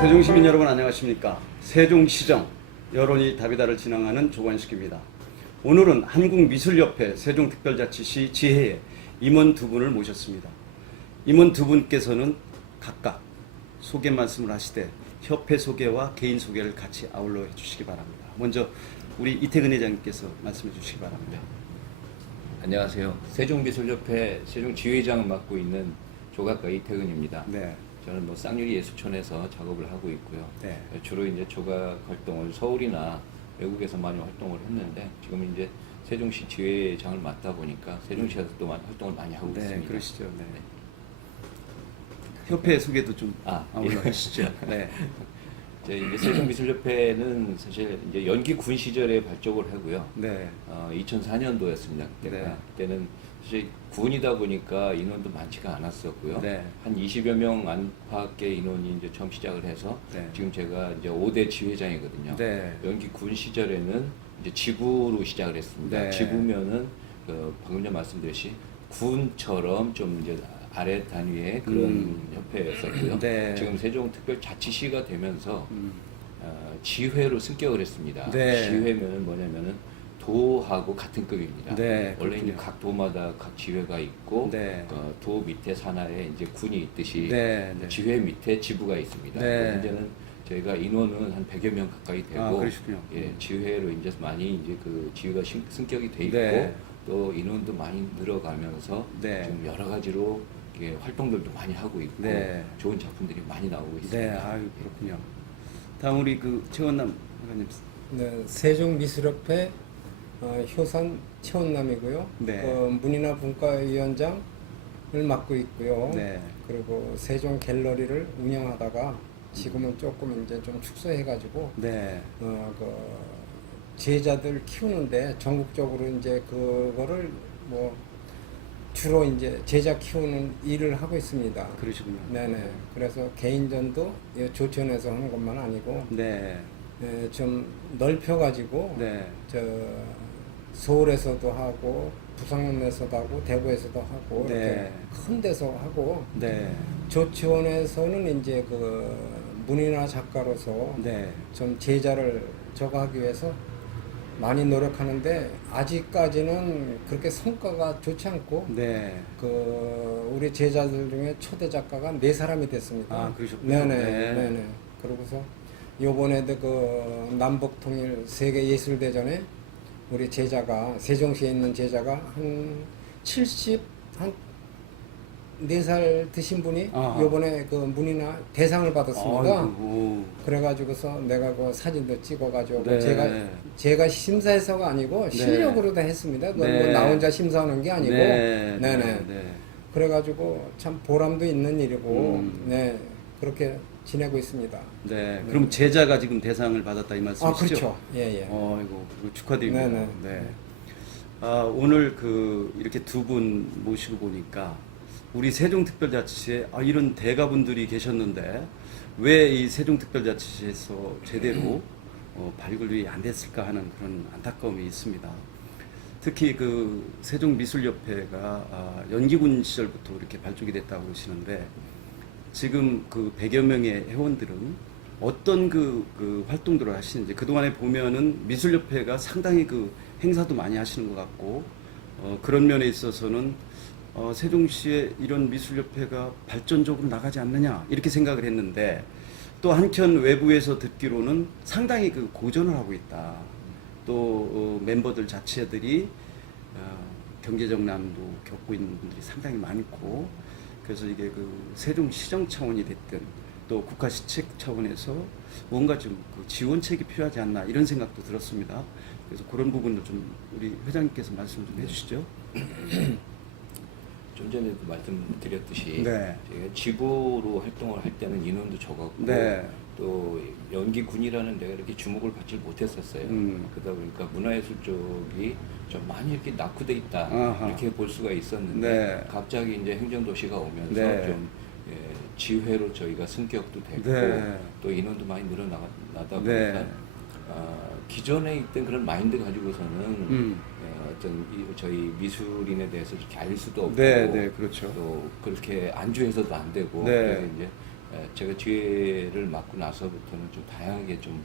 세종시민 여러분 안녕하십니까. 세종시정 여론이 답이다를 진행하는 조관식입니다. 오늘은 한국미술협회 세종특별자치시 지회에 임원 두 분을 모셨습니다. 임원 두 분께서는 각각 소개 말씀을 하시되 협회 소개와 개인 소개를 같이 아울러 해주시기 바랍니다. 먼저 우리 이태근 회장님께서 말씀해 주시기 바랍니다. 안녕하세요. 세종미술협회 세종지회장을 맡고 있는 조각가 이태근입니다. 네. 저는 쌍유리 예술촌에서 작업을 하고 있고요. 네. 주로 이제 조각 활동을 서울이나 외국에서 많이 활동을 했는데 지금 이제 세종시 지회장을 맡다 보니까 세종시에서 또 활동을 많이 하고 네, 있습니다. 그러시죠. 네. 협회 소개도 좀 아울러 하시죠. 네. 이제 세종미술협회는 사실 이제 연기 군 시절에 발족을 하고요. 네. 2004년도였습니다. 그때가. 네. 그때는 사실 군이다 보니까 인원도 많지가 않았었고요. 네. 한 20여 명 안팎의 인원이 이제 처음 시작을 해서 네. 지금 제가 이제 5대 지회장이거든요. 네. 연기 군 시절에는 이제 지부로 시작을 했습니다. 네. 지부면은 방금 전에 말씀드렸듯이 군처럼 좀 이제 아래 단위의 그런 협회였었고요. 네. 지금 세종특별자치시가 되면서 지회로 승격을 했습니다. 네. 지회면은 뭐냐면은 도하고 같은 급입니다. 네, 원래 이제 그렇군요. 각 도마다 각 지회가 있고 네. 도 밑에 산하에 이제 군이 있듯이 네, 네. 지회 밑에 지부가 있습니다. 네. 현재는 저희가 인원은 한 100여 명 가까이 되고 그러시군요. 예, 지회로 이제 많이 이제 그 지회가 승격이 돼 있고 네. 또 인원도 많이 늘어가면서 네. 지금 여러 가지로 이게 활동들도 많이 하고 있고 네. 좋은 작품들이 많이 나오고 있습니다. 네, 아유 그렇군요. 다음 우리 그 최원남 회장님. 네, 세종미술협회 효산 최원남이고요. 네. 문인화 분과위원장을 맡고 있고요. 네. 그리고 세종 갤러리를 운영하다가 지금은 조금 이제 좀 축소해가지고 네. 그 제자들 키우는데 전국적으로 이제 그거를 뭐 주로 이제 제자 키우는 일을 하고 있습니다. 그러시군요. 네네. 그래서 개인전도 조천에서 하는 것만 아니고 네. 좀 넓혀가지고 네. 저 서울에서도 하고 부산에서도 하고 대구에서도 하고 네. 이렇게 큰 데서 하고 네. 조치원에서는 이제 그 문인화 작가로서 네. 좀 제자를 저거하기 위해서 많이 노력하는데 아직까지는 그렇게 성과가 좋지 않고 네. 그 우리 제자들 중에 초대 작가가 4사람이 됐습니다. 아, 그러셨군요. 네네. 네. 네네. 그러고서 요번에도 그 남북통일 세계예술대전에 우리 제자가 세종시에 있는 제자가 한 4살 드신 분이 아하. 요번에 그 문인화 대상을 받았습니다. 아이고. 그래가지고서 내가 그 사진도 찍어가지고 네. 제가 심사해서가 아니고 실력으로도 했습니다. 그건 뭐 나 혼자 심사하는 게 아니고. 네. 네네. 네. 그래가지고 참 보람도 있는 일이고, 음. 네 그렇게 지내고 있습니다. 네. 그럼 제자가 지금 대상을 받았다 이 말씀이시죠? 아 그렇죠. 예예. 아이고 축하드립니다. 네네. 네. 오늘 그 이렇게 두 분 모시고 보니까 우리 세종특별자치시에 이런 대가분들이 계셨는데 왜 이 세종특별자치시에서 제대로 발굴이 안 됐을까 하는 그런 안타까움이 있습니다. 특히 그 세종미술협회가 연기군 시절부터 이렇게 발족이 됐다고 그러시는데 지금 그 100여 명의 회원들은 어떤 그 활동들을 하시는지 그동안에 보면은 미술협회가 상당히 그 행사도 많이 하시는 것 같고 그런 면에 있어서는 세종시에 이런 미술협회가 발전적으로 나가지 않느냐 이렇게 생각을 했는데 또 한편 외부에서 듣기로는 상당히 그 고전을 하고 있다. 또 멤버들 자체들이 경제적 난도 겪고 있는 분들이 상당히 많고 그래서 이게 그 세종시정 차원이 됐든 또 국가시책 차원에서 뭔가 좀 그 지원책이 필요하지 않나 이런 생각도 들었습니다. 그래서 그런 부분도 좀 우리 회장님께서 말씀 좀 해주시죠. 좀 전에도 말씀드렸듯이 네. 저희가 지부로 활동을 할 때는 인원도 적었고 네. 또 연기군이라는 데가 이렇게 주목을 받지 못했었어요. 그러다 보니까 문화예술 쪽이 좀 많이 이렇게 낙후돼 있다 아하. 이렇게 볼 수가 있었는데 네. 갑자기 이제 행정도시가 오면서 네. 좀 지회로 저희가 승격도 되고 네. 또 인원도 많이 늘어나다 보니까 네. 기존에 있던 그런 마인드 가지고서는 어떤 저희 미술인에 대해서 이렇게 알릴 수도 없고 네, 네, 그렇죠. 또 그렇게 안주해서도 안 되고 네. 그래서 이제 제가 지회를 맡고 나서부터는 좀 다양하게 좀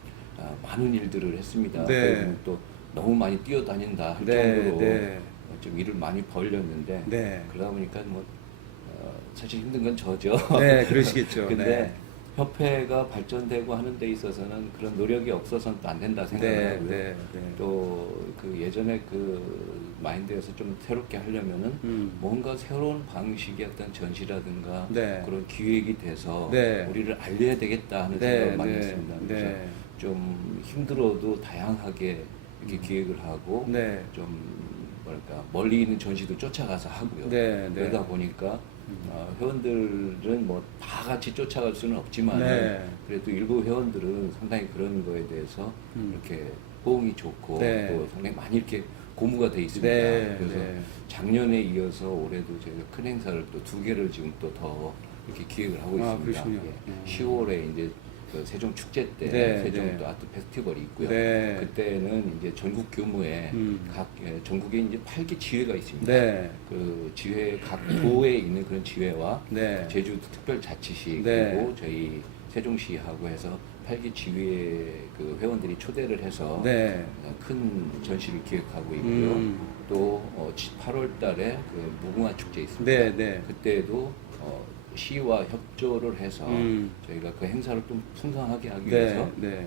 많은 일들을 했습니다. 네. 그리고 또 너무 많이 뛰어다닌다 할 네, 정도로 네. 좀 일을 많이 벌렸는데 네. 그러다 보니까 뭐 사실 힘든 건 저죠. 네, 그러시겠죠. 근데 네. 협회가 발전되고 하는 데 있어서는 그런 노력이 없어서는 또 안 된다 네, 생각하고요. 네, 네. 또 그 예전에 그 마인드에서 좀 새롭게 하려면은 뭔가 새로운 방식의 어떤 전시라든가 네. 그런 기획이 돼서 네. 우리를 알려야 되겠다 하는 네, 생각을 많이 네, 했습니다. 그래서 네. 좀 힘들어도 다양하게 이렇게 기획을 하고 네. 좀 뭐랄까 멀리 있는 전시도 쫓아가서 하고요. 네, 네. 그러다 보니까 회원들은 뭐 다 같이 쫓아갈 수는 없지만 네. 그래도 일부 회원들은 상당히 그런 거에 대해서 이렇게 호응이 좋고 네. 또 상당히 많이 이렇게 고무가 돼 있습니다. 네, 그래서 네. 작년에 이어서 올해도 저희가 큰 행사를 또 2개를 지금 또 더 이렇게 기획을 하고 아, 있습니다. 그러시군요. 예. 10월에 이제 그 세종 축제 때 네, 세종 네. 또 아트 페스티벌이 있고요. 네. 그때는 이제 전국 규모의 전국에 이제 8개 지회가 있습니다. 네. 그 지회 각 도에 있는 그런 지회와 네. 제주도 특별자치시 네. 그리고 저희 세종시하고 해서 8개 지회 그 회원들이 초대를 해서 네. 큰 전시를 기획하고 있고요. 또 8월 달에 그 무궁화 축제 있습니다. 네, 네. 그때도 시와 협조를 해서 저희가 그 행사를 좀 풍성하게 하기 위해서 네.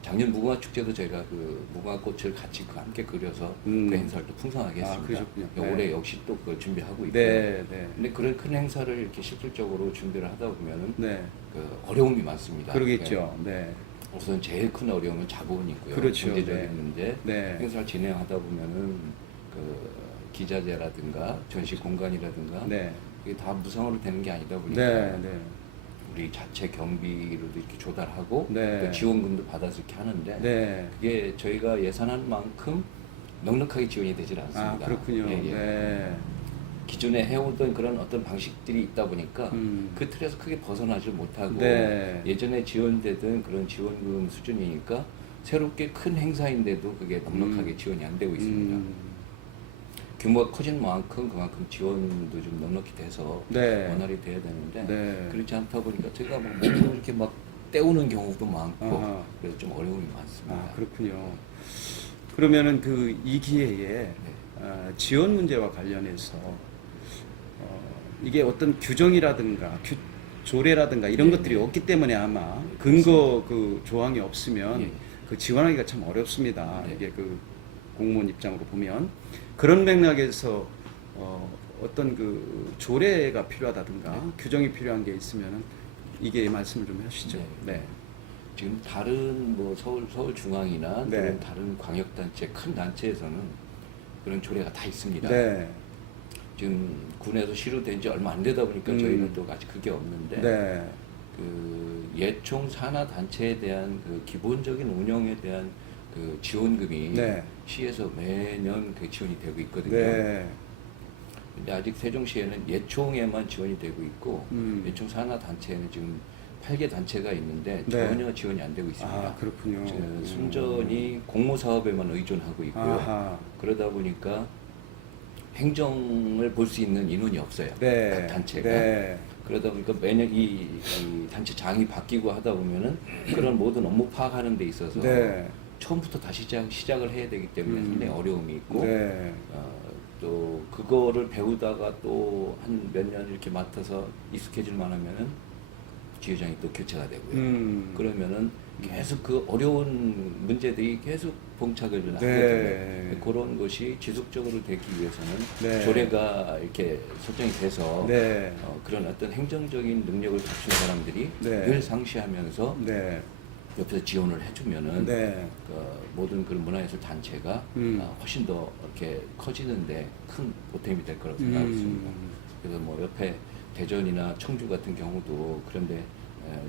작년 무궁화 축제도 저희가 그 무궁화 꽃을 같이 함께 그려서 그 행사를 또 풍성하게 아, 했습니다. 그러셨군요. 네. 올해 역시 또 그걸 준비하고 있고요. 네, 네. 근데 그런 큰 행사를 이렇게 실질적으로 준비를 하다 보면은 네. 그 어려움이 많습니다. 그러겠죠. 네. 우선 제일 큰 어려움은 자본이고요. 그렇죠. 경제적인 네. 문제. 네. 행사를 진행하다 보면은 그 기자재라든가 전시 공간이라든가 네. 이게 다 무상으로 되는 게 아니다 보니까 네, 네. 우리 자체 경비로도 이렇게 조달하고 네. 또 지원금도 받아서 이렇게 하는데 네. 그게 저희가 예산한 만큼 넉넉하게 지원이 되질 않습니다. 아, 그렇군요. 예, 예. 네. 기존에 해오던 그런 어떤 방식들이 있다 보니까 그 틀에서 크게 벗어나질 못하고 네. 예전에 지원되던 그런 지원금 수준이니까 새롭게 큰 행사인데도 그게 넉넉하게 지원이 안 되고 있습니다. 규모가 커진 만큼 그만큼 지원도 좀 넉넉히 돼서 네. 원활히 돼야 되는데 네. 그렇지 않다 보니까 저희가 뭐 몸으로 이렇게 막 때우는 경우도 많고 아하. 그래서 좀 어려움이 많습니다. 아, 그렇군요. 그러면은 그 이 기회에 지원 문제와 관련해서 이게 어떤 규정이라든가 조례라든가 이런 네, 것들이 네. 없기 때문에 아마 근거 그 조항이 없으면 예. 그 지원하기가 참 어렵습니다. 네. 이게 그 공무원 입장으로 보면 그런 맥락에서 어떤 그 조례가 필요하다든가 네. 규정이 필요한 게 있으면은 이게 말씀을 좀 하시죠. 네. 네. 지금 다른 뭐 서울 중앙이나 네. 그런 다른 광역 단체 큰 단체에서는 그런 조례가 다 있습니다. 네. 지금 군에서 시로된 지 얼마 안 되다 보니까 저희는 또 아직 그게 없는데 네. 그 예총 산하 단체에 대한 그 기본적인 운영에 대한 그 지원금이 네. 시에서 매년 그 지원이 되고 있거든요. 네. 근데 아직 세종시에는 예총에만 지원이 되고 있고 예총 산하 단체에는 지금 8개 단체가 있는데 네. 전혀 지원이 안 되고 있습니다. 아, 그렇군요. 순전히 공모 사업에만 의존하고 있고요. 아하. 그러다 보니까 행정을 볼 수 있는 인원이 없어요. 네. 각 단체가. 네. 그러다 보니까 매년 이 단체장이 바뀌고 하다 보면은 그런 모든 업무 파악하는 데 있어서 네. 처음부터 다시 시작을 해야 되기 때문에 상당히 어려움이 있고 네. 또 그거를 배우다가 또 한 몇 년 이렇게 맡아서 익숙해질만 하면은 지회장이 또 교체가 되고요. 그러면은 계속 그 어려운 문제들이 계속 봉착을 하거든요. 네. 그런 것이 지속적으로 되기 위해서는 네. 조례가 이렇게 설정이 돼서 네. 그런 어떤 행정적인 능력을 갖춘 사람들이 네. 늘 상시하면서 네. 옆에서 지원을 해주면은 네. 그 모든 그런 문화예술 단체가 훨씬 더 이렇게 커지는데 큰 보탬이 될 거라고 생각했습니다. 그래서 뭐 옆에 대전이나 청주 같은 경우도 그런데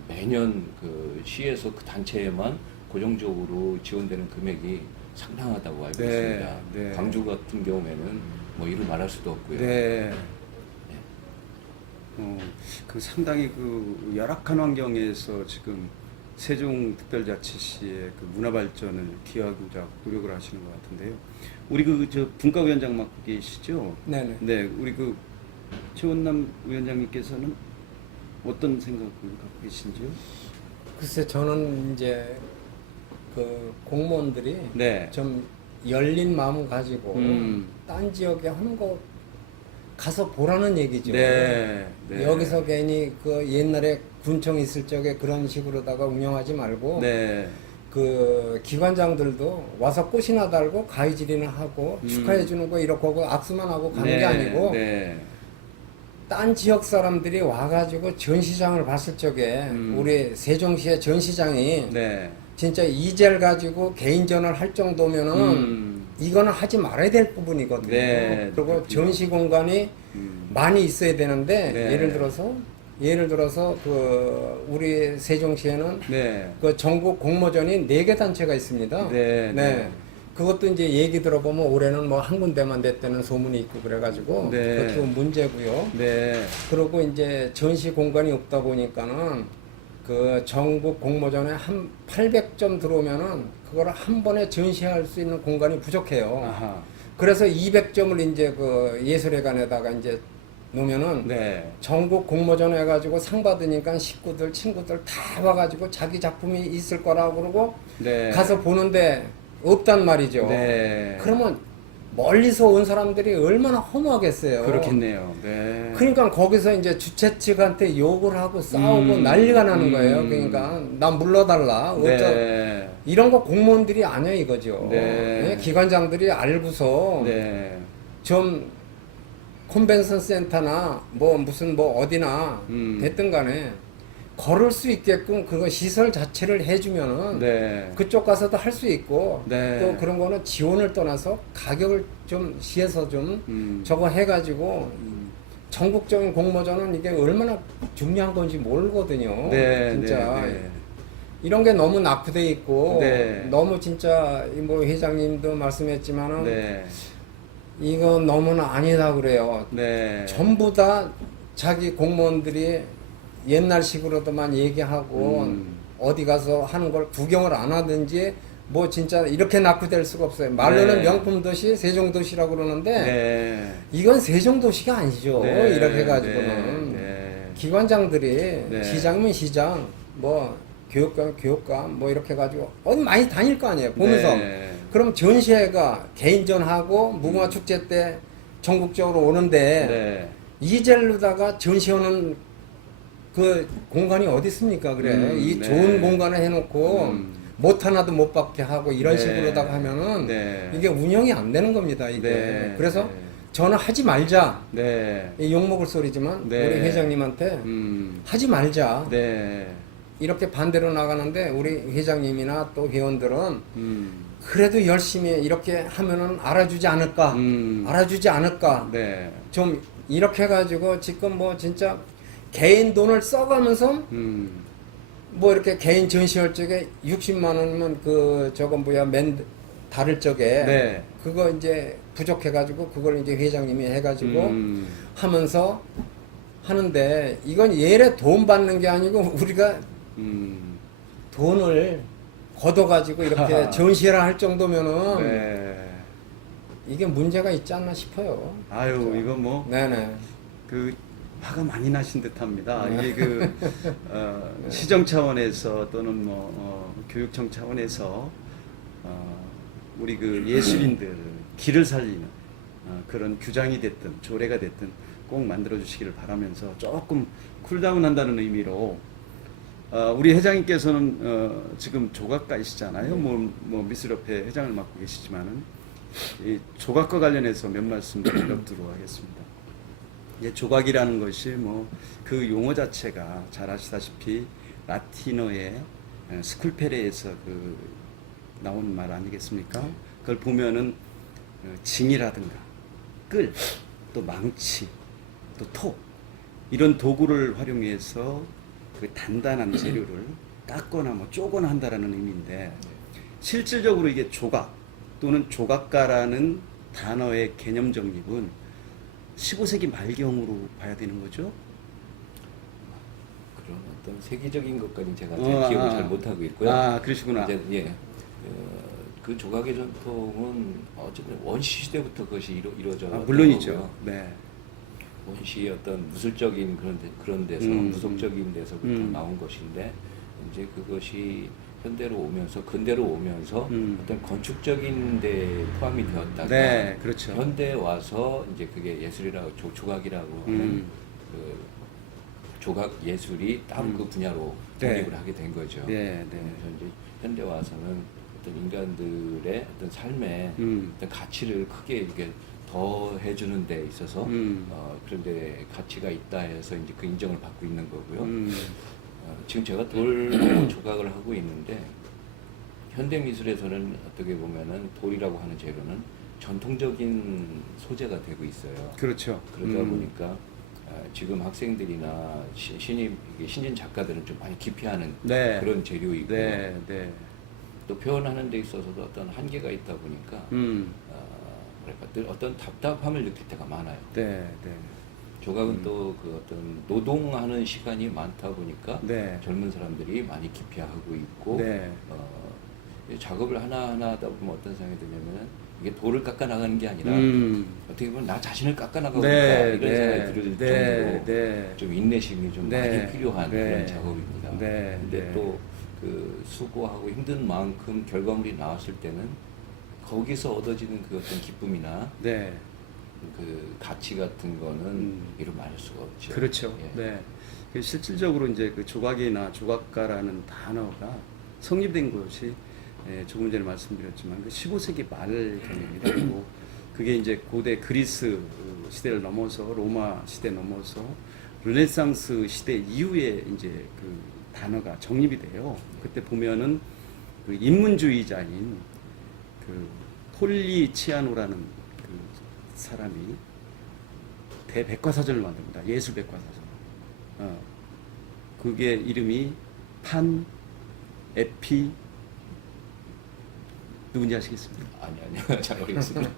매년 그 시에서 그 단체에만 고정적으로 지원되는 금액이 상당하다고 알고 네, 있습니다. 네. 광주 같은 경우에는 뭐 이루 말할 수도 없고요. 네. 그 상당히 그 열악한 환경에서 지금 세종특별자치시의 그 문화 발전을 기하고자 노력을 하시는 것 같은데요. 우리 그 저 분과위원장 맡고 계시죠? 네네. 네, 우리 그 최원남 위원장님께서는 어떤 생각을 갖고 계신지요? 글쎄 저는 이제 그 공무원들이 네. 좀 열린 마음 가지고 딴 지역에 하는 거 가서 보라는 얘기죠. 네. 네. 여기서 괜히 그 옛날에 군청 있을 적에 그런 식으로다가 운영하지 말고 네. 그 기관장들도 와서 꽃이나 달고 가위질이나 하고 축하해 주는 거 이렇게 하고 악수만 하고 가는 네. 게 아니고 네. 딴 지역 사람들이 와가지고 전시장을 봤을 적에 우리 세종시의 전시장이 네. 진짜 이젤 가지고 개인전을 할 정도면은 이거는 하지 말아야 될 부분이거든요. 네, 그리고 그렇군요. 전시 공간이 많이 있어야 되는데 네. 예를 들어서 그 우리 세종시에는 네. 그 전국 공모전이 4개 단체가 있습니다. 네, 네. 그것도 이제 얘기 들어보면 올해는 뭐 한 군데만 됐다는 소문이 있고 그래가지고 네. 그것도 문제고요. 네. 그리고 이제 전시 공간이 없다 보니까는 그 전국 공모전에 한 800점 들어오면은 그걸 한 번에 전시할 수 있는 공간이 부족해요. 아하. 그래서 200점을 이제 그 예술회관에다가 이제 놓으면은 네. 전국 공모전 해가지고 상 받으니까 식구들, 친구들 다 와가지고 자기 작품이 있을 거라고 그러고 네. 가서 보는데 없단 말이죠. 네. 그러면 멀리서 온 사람들이 얼마나 허무하겠어요. 그렇겠네요. 네. 그러니까 거기서 이제 주최 측한테 욕을 하고 싸우고 난리가 나는 거예요. 그러니까 난 물러달라. 네. 이런 거 공무원들이 아냐 이거죠. 네. 예, 기관장들이 알고서 네. 좀 컨벤션 센터나 뭐 무슨 뭐 어디나 됐든 간에 걸을 수 있게끔 그거 시설 자체를 해주면은 네. 그쪽 가서도 할 수 있고 네. 또 그런 거는 지원을 떠나서 가격을 좀 시에서 좀 저거 해가지고 전국적인 공모전은 이게 얼마나 중요한 건지 모르거든요. 네. 진짜 네. 네. 이런 게 너무 낙후돼 있고 네. 너무 진짜 뭐 회장님도 말씀했지만은 네. 이건 너무나 아니다 그래요. 네. 전부 다 자기 공무원들이 옛날식으로도만 얘기하고 어디 가서 하는 걸 구경을 안 하든지 뭐 진짜 이렇게 낙후될 수가 없어요. 말로는 네. 명품 도시, 세종 도시라고 그러는데 네. 이건 세종 도시가 아니죠. 네. 이렇게 해가지고는 네. 기관장들이 네. 시장이면 시장, 뭐 교육감, 교육감 뭐 이렇게 해가지고 어디 많이 다닐 거 아니에요. 보면서 네. 그럼 전시회가 개인전하고 무궁화 축제 때 전국적으로 오는데 네. 이젤로다가 전시하는 그 공간이 어디 있습니까? 그래. 이 네. 좋은 공간을 해놓고 못 하나도 못 받게 하고 이런 네. 식으로다가 하면은 네. 이게 운영이 안 되는 겁니다. 이게. 네. 그래서 네. 저는 하지 말자. 네. 이 욕먹을 소리지만 네. 우리 회장님한테 하지 말자. 네. 이렇게 반대로 나가는데 우리 회장님이나 또 회원들은 음. 그래도 열심히 이렇게 하면은 알아주지 않을까? 알아주지 않을까? 네. 좀 이렇게 해가지고 지금 뭐 진짜 개인 돈을 써가면서 뭐 이렇게 개인 전시할 적에 60만 원이면 그 저거 뭐야 맨 다를 적에 네. 그거 이제 부족해가지고 그걸 이제 회장님이 해가지고 하면서 하는데 이건 얘네 돈 받는 게 아니고 우리가 돈을 걷어가지고 이렇게 전시를 할 정도면은 네. 이게 문제가 있지 않나 싶어요. 아유, 그래서. 이거 뭐, 네네. 그, 화가 많이 나신 듯 합니다. 이게 그, 시정 차원에서 또는 뭐, 교육청 차원에서, 우리 그 예술인들 길을 살리는 그런 규장이 됐든 조례가 됐든 꼭 만들어 주시기를 바라면서 조금 쿨다운 한다는 의미로 우리 회장님께서는 지금 조각가이시잖아요. 뭐 미술협회 회장을 맡고 계시지만은 이 조각과 관련해서 몇 말씀 드리도록 하겠습니다. 이 조각이라는 것이 뭐 그 용어 자체가 잘 아시다시피 라틴어의 스쿨페레에서 그 나온 말 아니겠습니까? 그걸 보면은 징이라든가 끌, 또 망치, 또 톱 이런 도구를 활용해서 그 단단한 재료를 깎거나 뭐 쪼거나 한다라는 의미인데 실질적으로 이게 조각 또는 조각가라는 단어의 개념 정립은 15세기 말경으로 봐야 되는 거죠. 그런 어떤 세계적인 것까지는 제가 잘 기억을 잘 못하고 있고요. 아, 그러시구나. 이제, 예. 그 조각의 전통은 어쨌든 원시 시대부터 그것이 이루어져 물론이죠. 왔고요. 네. 원시의 어떤 무술적인 그런 데서 무속적인 데서부터 나온 것인데 이제 그것이 현대로 오면서 근대로 오면서 어떤 건축적인 데 포함이 되었다가 네, 그렇죠. 현대에 와서 이제 그게 예술이라고 조각이라고 하는 그 조각 예술이 따로 그 분야로 네. 독립을 하게 된 거죠. 네, 네. 그래서 이제 현대 와서는 어떤 인간들의 어떤 삶에 어떤 가치를 크게 이렇게 더 해주는 데 있어서 그런데 가치가 있다 해서 이제 그 인정을 받고 있는 거고요. 지금 제가 돌 조각을 하고 있는데 현대 미술에서는 어떻게 보면은 돌이라고 하는 재료는 전통적인 소재가 되고 있어요. 그렇죠. 그러다 보니까 지금 학생들이나 신진 작가들은 좀 많이 기피하는 네. 그런 재료이고 네, 네. 또 표현하는 데 있어서도 어떤 한계가 있다 보니까 뭐랄까 늘 어떤 답답함을 느낄 때가 많아요. 네, 네. 조각은 또 그 어떤 노동하는 시간이 많다 보니까 네. 젊은 사람들이 많이 기피하고 있고 네. 이 작업을 하나하나 하다 보면 어떤 생각이 드냐면은 이게 돌을 깎아 나가는 게 아니라 어떻게 보면 나 자신을 깎아 나가고 있다 네, 이런 생각이 들 네, 정도로 네. 좀 인내심이 좀 네, 많이 필요한 네. 그런 작업입니다. 네, 근데 네. 또 그 수고하고 힘든 만큼 결과물이 나왔을 때는 거기서 얻어지는 그 어떤 기쁨이나 네. 그 가치 같은 거는 이루 말할 수가 없죠. 그렇죠. 예. 네. 그 실질적으로 이제 그 조각이나 조각가라는 단어가 성립된 것이 조금 전에 말씀드렸지만 그 15세기 말 개념이다. 그리고 그게 이제 고대 그리스 시대를 넘어서 로마 시대 넘어서 르네상스 시대 이후에 이제 그 단어가 정립이 돼요. 그때 보면은 그 인문주의자인 그 폴리치아노라는 그 사람이 대백과사전을 만듭니다. 예술 백과사전. 그게 이름이 판 에피 누군지 아시겠습니까? 아니요 잘 모르겠습니다.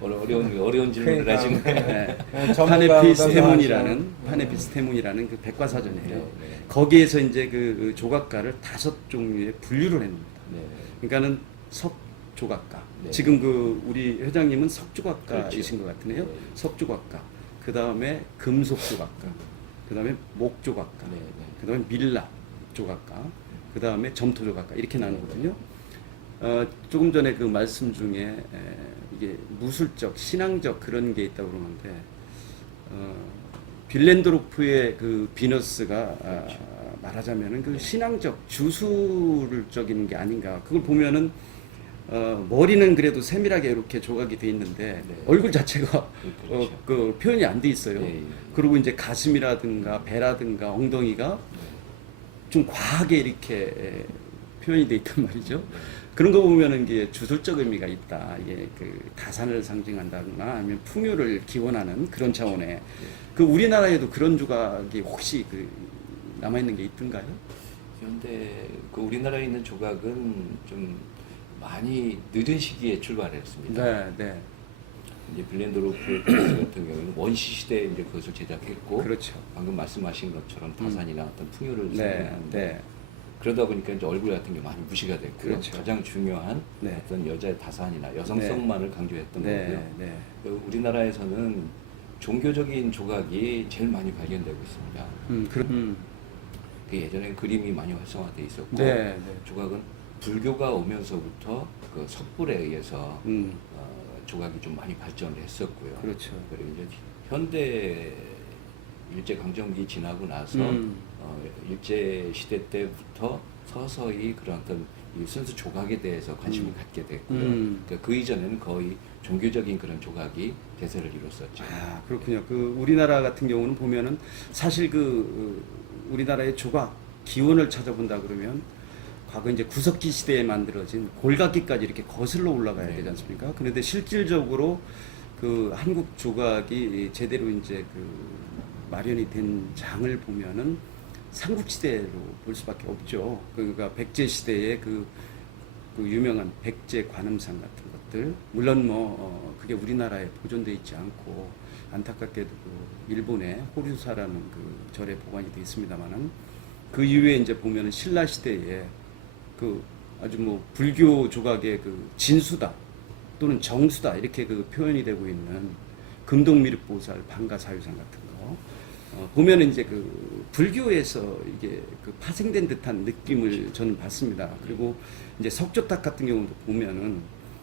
어려운 질문을 그러니까, 하시네. 네. 전문가보다 파네피스테몬이라는 그 백과사전이에요. 네. 거기에서 이제 그 조각가를 5종류에 분류를 해놓습니다. 네. 그러니까는 석조각가. 네. 지금 그 우리 회장님은 석조각가이신 그렇죠. 것 같으네요. 네. 석조각가. 그 다음에 금속조각가. 그 다음에 목조각가. 네. 그 다음에 밀랍 조각가. 그 다음에 점토조각가. 이렇게 나누거든요. 조금 전에 그 말씀 중에 이게 무술적, 신앙적 그런 게 있다고 그러는데 빌렌도로프의 그 비너스가 말하자면은 그 신앙적 주술적인 게 아닌가. 그걸 보면은 머리는 그래도 세밀하게 이렇게 조각이 돼 있는데 네. 얼굴 자체가 그렇죠. 그 표현이 안 돼 있어요. 예, 예. 그리고 이제 가슴이라든가 배라든가 엉덩이가 좀 과하게 이렇게 표현이 돼 있단 말이죠. 그런 거 보면은 이게 주술적 의미가 있다. 이게 그 다산을 상징한다거나 아니면 풍요를 기원하는 그런 차원의 그 우리나라에도 그런 조각이 혹시 그 남아 있는 게 있던가요? 그런데 그 우리나라에 있는 조각은 좀 많이 늦은 시기에 출발했습니다. 네, 네. 이제 빌렌도로프의 그리스 같은 경우는 원시 시대에 이제 그것을 제작했고, 그렇죠. 방금 말씀하신 것처럼 다산이나 어떤 풍요를 네, 설명하는데 네. 그러다 보니까 이제 얼굴 같은 게 많이 무시가 됐고요. 그렇죠. 가장 중요한 네. 어떤 여자의 다산이나 여성성만을 강조했던 네, 거고요. 네. 그 우리나라에서는 종교적인 조각이 제일 많이 발견되고 있습니다. 그 예전에 그림이 많이 활성화돼 있었고 네, 네. 조각은 불교가 오면서부터 그 석불에 의해서 음, 조각이 좀 많이 발전을 했었고요. 그렇죠. 그리고 이제 현대 일제 강점기 지나고 나서 일제 시대 때부터 서서히 그런 어떤 이 순수 조각에 대해서 관심을 갖게 됐고요. 그러니까 그 이전에는 거의 종교적인 그런 조각이 대세를 이뤘었죠. 아, 그렇군요. 그 우리나라 같은 경우는 보면은 사실 그 우리나라의 조각 기원을 찾아본다 그러면 과거 이제 구석기 시대에 만들어진 골각기까지 이렇게 거슬러 올라가야 네. 되지 않습니까? 그런데 실질적으로 그 한국 조각이 제대로 이제 그 마련이 된 장을 보면은 삼국시대로 볼 수밖에 없죠. 그러니까 백제 시대의 그 유명한 백제 관음상 같은 것들, 물론 그게 우리나라에 보존돼 있지 않고 안타깝게도 그 일본의 호류사라는 그 절에 보관이 되어 있습니다만은 그 이후에 이제 보면은 신라 시대에 그 아주 뭐 불교 조각의 그 진수다 또는 정수다 이렇게 그 표현이 되고 있는 금동미륵보살 방가사유상 같은 거 보면은 이제 그 불교에서 이게 그 파생된 듯한 느낌을 저는 받습니다. 그리고 이제 석조탑 같은 경우도 보면은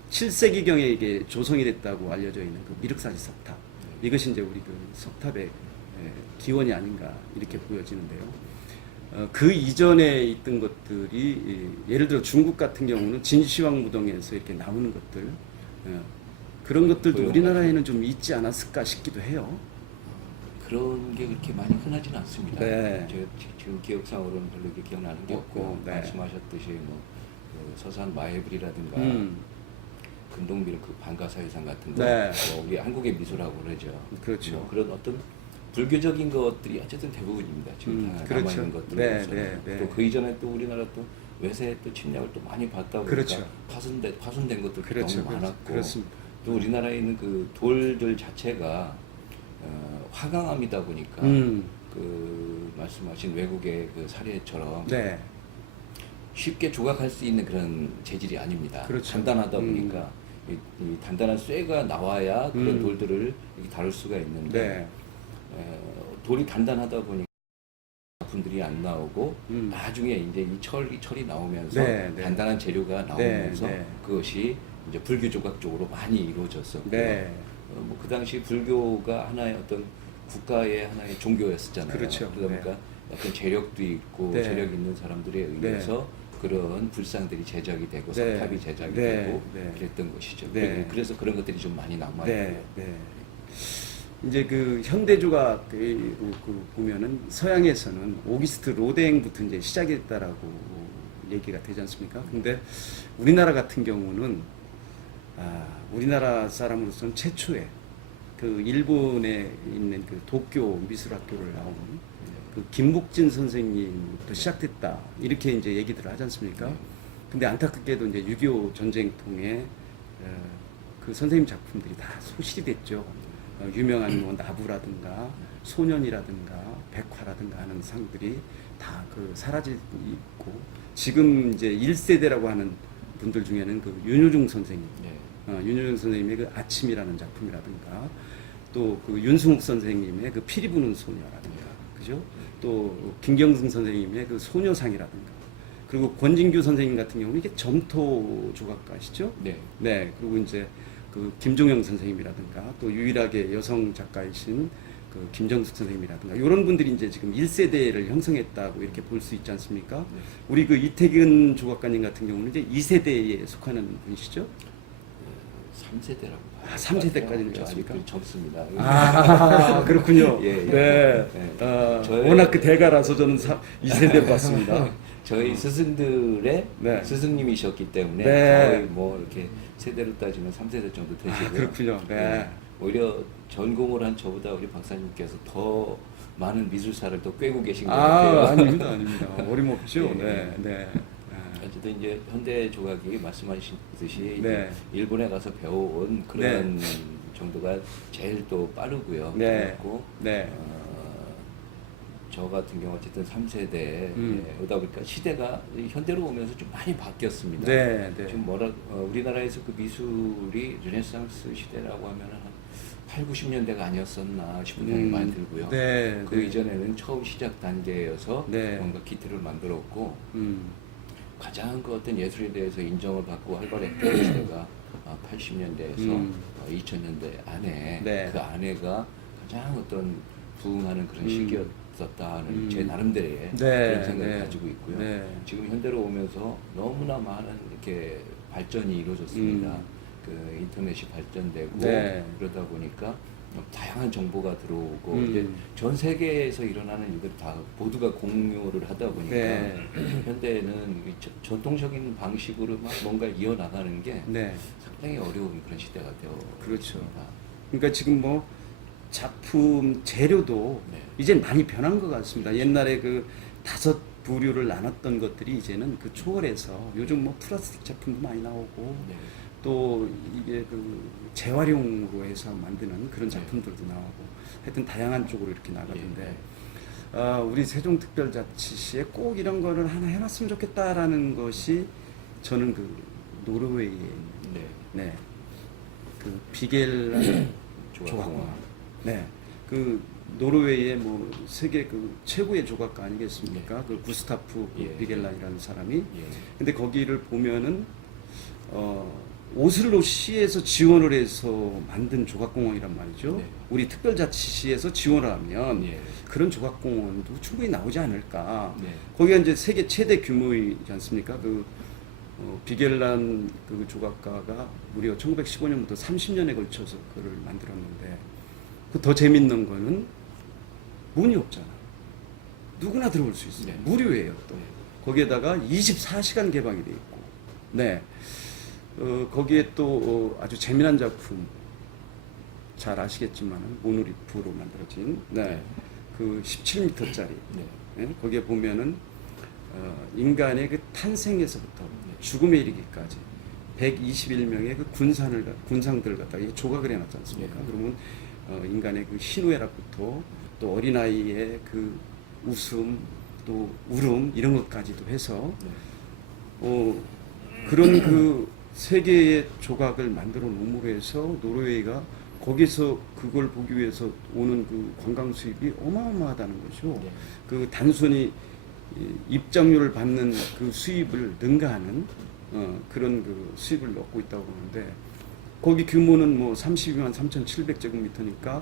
7세기경에 이게 조성이 됐다고 알려져 있는 그 미륵사지 석탑, 이것이 이제 우리 그 석탑의 기원이 아닌가 이렇게 보여지는데요. 그 이전에 있던 것들이 예를 들어 중국 같은 경우는 진시황 무덤에서 이렇게 나오는 것들, 그런 것들도 우리나라에는 좀 있지 않았을까 싶기도 해요. 그런 게 그렇게 많이 흔하지는 않습니다. 네. 제가 지금 기억상으로는 별로 이렇게 기억나는 게 없고 네. 말씀하셨듯이 뭐 그 서산 마애불이라든가 금동미륵 그 방가사유상 같은 거, 네. 뭐 우리 한국의 미소라고 그러죠. 그렇죠. 뭐 그런 어떤 불교적인 것들이 어쨌든 대부분입니다. 지금 다 그렇죠. 남아 있는 것들. 네, 네, 네. 또 그 이전에 또 우리나라 또 외세 또 침략을 또 많이 받다 보니까 그렇죠. 파손된 것들도 그렇죠. 너무 많았고, 그렇습니다. 또 우리나라에 있는 그 돌들 자체가 화강암이다 보니까 그 말씀하신 외국의 그 사례처럼 네. 쉽게 조각할 수 있는 그런 재질이 아닙니다. 그렇죠. 단단하다 보니까 이 단단한 쇠가 나와야 그런 돌들을 이렇게 다룰 수가 있는데 네. 돌이 단단하다 보니까 작품들이 안 나오고 나중에 이제 이 철이 나오면서 네, 네. 단단한 재료가 나오면서 네. 그것이 이제 불교 조각 쪽으로 많이 이루어졌었고요. 네. 뭐 그 당시 불교가 하나의 어떤 국가의 하나의 종교였었잖아요. 그렇죠. 그러다 보니까 약간 재력도 있고 네. 재력 있는 사람들에 의해서 그런 불상들이 제작이 되고 네. 석탑이 제작이 네. 되고 네. 그랬던 것이죠. 네. 그래서 그런 것들이 좀 많이 남아 있고요. 네. 네. 이제 그 현대 조각 보면은 서양에서는 오기스트 로댕부터 이제 시작이 됐다라고 얘기가 되지 않습니까? 근데 우리나라 같은 경우는 우리나라 사람으로서는 최초의 그 일본에 있는 그 도쿄 미술학교를 나온 그 김복진 선생님부터 시작됐다 이렇게 이제 얘기들을 하지 않습니까? 근데 안타깝게도 이제 6.25 전쟁통에 그 선생님 작품들이 다 소실이 됐죠. 유명한 뭐 나부라든가 소년이라든가 백화라든가 하는 상들이 다 그 사라지고 지금 이제 1세대라고 하는 분들 중에는 그 윤효중 선생님, 윤효중 선생님의 그 아침이라는 작품이라든가 또 그 윤승욱 선생님의 그 피리 부는 소녀라든가 그죠? 또 김경승 선생님의 그 소녀상이라든가 그리고 권진규 선생님 같은 경우는 이게 점토 조각가시죠? 네. 네. 그리고 이제 그 김종영 선생님이라든가 또 유일하게 여성 작가이신 그 김정숙 선생님이라든가 이런 분들이 이제 지금 1세대를 형성했다고 이렇게 볼 수 있지 않습니까? 네. 우리 그 이태근 조각가님 같은 경우는 이제 2세대에 속하는 분이시죠? 3세대라고 봐요. 3세대까지는 좋습니까? 젊습니다. 그렇군요. 예, 예. 네. 저의- 워낙 그 대가라서 저는 2세대로 봤습니다. 저희 스승들의 네. 스승님이셨기 때문에 네. 거의 뭐 이렇게 세대로 따지면 3세대 정도 되시고요. 그렇군요. 네. 오히려 전공을 한 저보다 우리 박사님께서 더 많은 미술사를 더 꿰고 계신 것 같아요. 아닙니다. 아닙니다. 어림없죠. 예. 네. 네. 어쨌든 이제 현대 조각이 말씀하셨듯이 네. 일본에 가서 배워온 그런 정도가 제일 또 빠르고요. 네. 그렇고 네. 저 같은 경우 어쨌든 3세대 오다 보니까 시대가 현대로 오면서 좀 많이 바뀌었습니다. 네. 네. 지금 우리나라에서 그 미술이 르네상스 시대라고 하면 한 8, 90년대가 아니었었나 싶은 생각이 많이 들고요. 네. 그 이전에는 처음 시작 단계여서 네. 뭔가 기틀을 만들었고 가장 그 어떤 예술에 대해서 인정을 받고 활발했던 시대가 80년대에서 2000년대 안에 네. 그 안에가 가장 어떤 부흥하는 그런 시기였었다는 제 나름대로의 그런 생각을 가지고 있고요. 네. 지금 현대로 오면서 너무나 많은 이렇게 발전이 이루어졌습니다. 그 인터넷이 발전되고 네. 그러다 보니까 다양한 정보가 들어오고 이제 전 세계에서 일어나는 일들 다 모두가 공유를 하다 보니까 네. 현대에는 이 전통적인 방식으로 막 뭔가 이어나가는 게 네. 상당히 어려운 그런 시대가 되어 그렇죠. 있습니다. 그러니까 지금 뭐 작품 재료도 네. 이제 많이 변한 것 같습니다. 옛날에 그 5 부류를 나눴던 것들이 이제는 그 초월해서 요즘 뭐 플라스틱 제품도 많이 나오고 네. 또 이게 그 재활용으로 해서 만드는 그런 작품들도 나오고 하여튼 다양한 쪽으로 이렇게 나가는데 우리 세종특별자치시에 꼭 이런 거를 하나 해놨으면 좋겠다라는 것이 저는 그 노르웨이에 있는 네. 네. 그 비겔 조각공원. 네. 그 노르웨이의 뭐 세계 그 최고의 조각가 아니겠습니까? 그 구스타프 예. 비겔란이라는 사람이. 예. 근데 거기를 보면은 오슬로 시에서 지원을 해서 만든 조각공원이란 말이죠. 네. 우리 특별자치시에서 지원을 하면 예. 그런 조각공원도 충분히 나오지 않을까. 네. 거기가 이제 세계 최대 규모이지 않습니까? 비겔란 그 조각가가 무려 1915년부터 30년에 걸쳐서 그걸 만들었는데 그 더 재밌는 거는 문이 없잖아. 누구나 들어올 수 있어요. 네. 무료예요 또. 네. 거기에다가 24시간 개방이 돼 있고. 네. 거기에 또 아주 재미난 작품 잘 아시겠지만 모노리프로 만들어진 네. 그 17m짜리 네. 거기에 보면은 인간의 그 탄생에서부터 네. 죽음에 이르기까지 121명의 그 군상들을 갖다가 이게 조각을 해놨지 않습니까? 네. 그러면 인간의 그 희노애락부터 또 어린아이의 그 웃음 또 울음 이런 것까지도 해서 네. 그런 그 세계의 조각을 만들어 놓음으로 해서 노르웨이가 거기서 그걸 보기 위해서 오는 그 관광 수입이 어마어마하다는 거죠. 네. 그 단순히 입장료를 받는 그 수입을 능가하는 그런 그 수입을 얻고 있다고 보는데 거기 규모는 뭐 32만 3,700제곱미터니까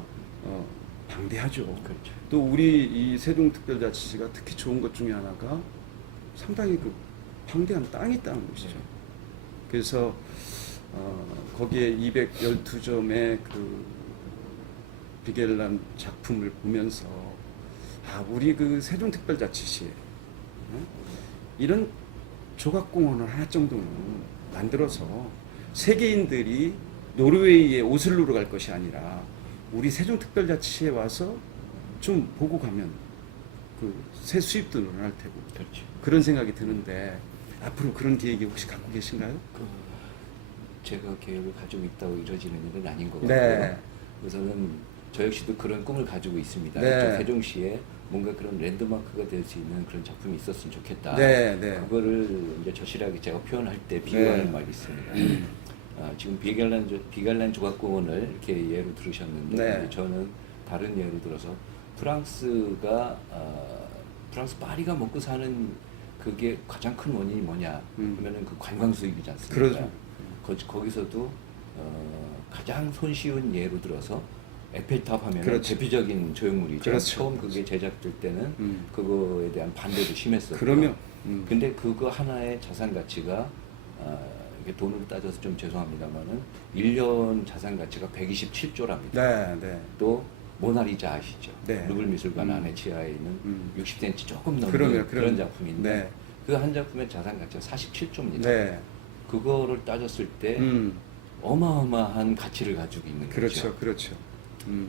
방대하죠. 그렇죠. 또 우리 이 세종특별자치시가 특히 좋은 것 중에 하나가 상당히 그 방대한 땅이 있다는 것이죠. 네. 그래서 거기에 212점의 그 비겔란 작품을 보면서 우리 그 세종특별자치시에 이런 조각공원을 하나 정도는 만들어서 세계인들이 노르웨이의 오슬로로 갈 것이 아니라 우리 세종특별자치시에 와서 좀 보고 가면 그 새 수입도 늘어날 테고 그렇죠. 그런 생각이 드는데 앞으로 그런 계획이 혹시 갖고 계신가요? 제가 계획을 가지고 있다고 이루어지는 일은 아닌 것 네. 같고요. 우선은 저 역시도 그런 꿈을 가지고 있습니다. 네. 이쪽 세종시에 뭔가 그런 랜드마크가 될 수 있는 그런 작품이 있었으면 좋겠다. 네, 네. 그거를 이제 절실하게 제가 표현할 때 비유하는 네. 말이 있습니다. 지금 비갈란 조각공원을 이렇게 예로 들으셨는데 네. 저는 다른 예로 들어서 프랑스가 프랑스 파리가 먹고 사는 그게 가장 큰 원인이 뭐냐 그러면은 그 관광 수입이지 않습니까? 그러죠. 거기서도 가장 손쉬운 예로 들어서 에펠탑 하면 그렇죠. 대표적인 조형물이죠. 그렇죠. 처음 그게 제작될 때는 그거에 대한 반대도 심했었고. 그러면 근데 그거 하나의 자산 가치가 이게 돈으로 따져서 좀 죄송합니다만은 1년 자산 가치가 127조랍니다. 네, 네. 또 모나리자 아시죠? 네. 루블 미술관 안에 지하에 있는 60cm 조금 넘는 그러면, 그런 작품인데 네. 그 한 작품의 자산 가치가 47조입니다. 네. 그거를 따졌을 때 어마어마한 가치를 가지고 있는 그렇죠, 거죠. 그렇죠.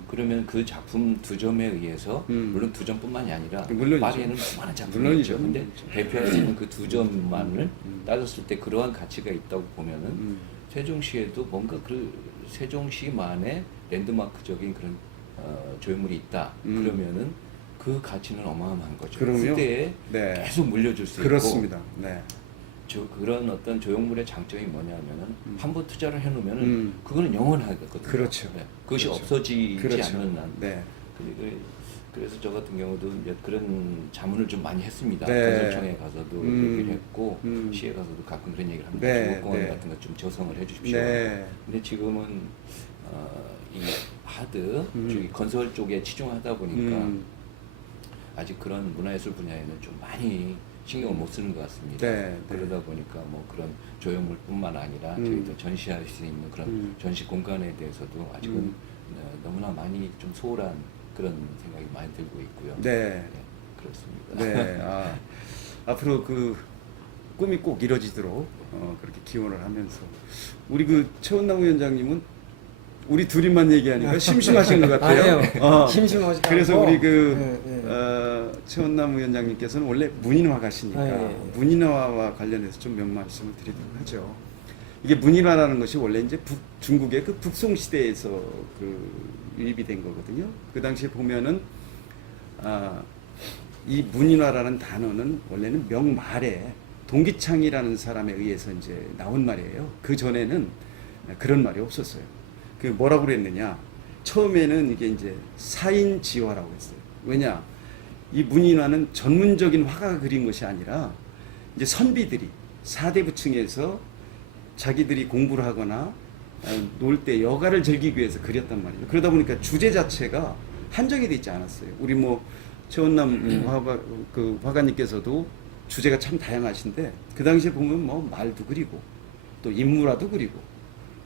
그러면 그 작품 두 점에 의해서 물론 두 점뿐만이 아니라 물론이죠. 파리에는 수많은 작품이 물론이죠. 있죠. 근데 물론이죠. 대표할 수 있는 그 두 점만을 따졌을 때 그러한 가치가 있다고 보면은 세종시에도 뭔가 그 세종시만의 랜드마크적인 그런 조형물이 있다. 그러면은 그 가치는 어마어마한 거죠. 그럼요. 후대에 네. 계속 물려줄 수 그렇습니다. 있고 네. 그런 어떤 조형물의 장점이 뭐냐면은 한 번 투자를 해놓으면은 그거는 영원하거든요. 그렇죠. 네. 그것이 그렇죠. 없어지지 그렇죠. 않는 한. 네. 그래서 저 같은 경우도 이제 그런 자문을 좀 많이 했습니다. 네. 건설청에 가서도 얘기를 했고 시에 가서도 가끔 그런 얘기를 합니다. 네. 조국공원 네. 같은 거 좀 조성을 해주십시오. 네. 근데 지금은 이 하드 저기 건설 쪽에 치중하다 보니까 아직 그런 문화예술 분야에는 좀 많이 신경을 못 쓰는 것 같습니다. 네, 네. 그러다 보니까 뭐 그런 조형물뿐만 아니라 저희도 전시할 수 있는 그런 전시 공간에 대해서도 아직은 너무나 많이 좀 소홀한 그런 생각이 많이 들고 있고요. 네. 그렇습니다. 네. 앞으로 그 꿈이 꼭 이뤄지도록 그렇게 기원을 하면서 우리 그 최원남 위원장님은 우리 둘이만 얘기하니까 심심하신 것 같아요. 아니에요. 심심하지 않고. 그래서 우리 그 네, 네. 최원남 위원장님께서는 원래 문인화가시니까 네. 문인화와 관련해서 좀 몇 말씀을 드리도록 하죠. 이게 문인화라는 것이 원래 이제 중국의 그 북송 시대에서 그 유입이 된 거거든요. 그 당시에 보면은 이 문인화라는 단어는 원래는 명말에 동기창이라는 사람에 의해서 이제 나온 말이에요. 그 전에는 그런 말이 없었어요. 그 뭐라고 그랬느냐? 처음에는 이게 이제 사인지화라고 했어요. 왜냐? 이 문인화는 전문적인 화가가 그린 것이 아니라 이제 선비들이 사대부층에서 자기들이 공부를 하거나 놀 때 여가를 즐기기 위해서 그렸단 말이죠. 그러다 보니까 주제 자체가 한정이 되지 않았어요. 우리 뭐 최원남 화가님께서도 주제가 참 다양하신데 그 당시에 보면 뭐 말도 그리고 또 인물화도 그리고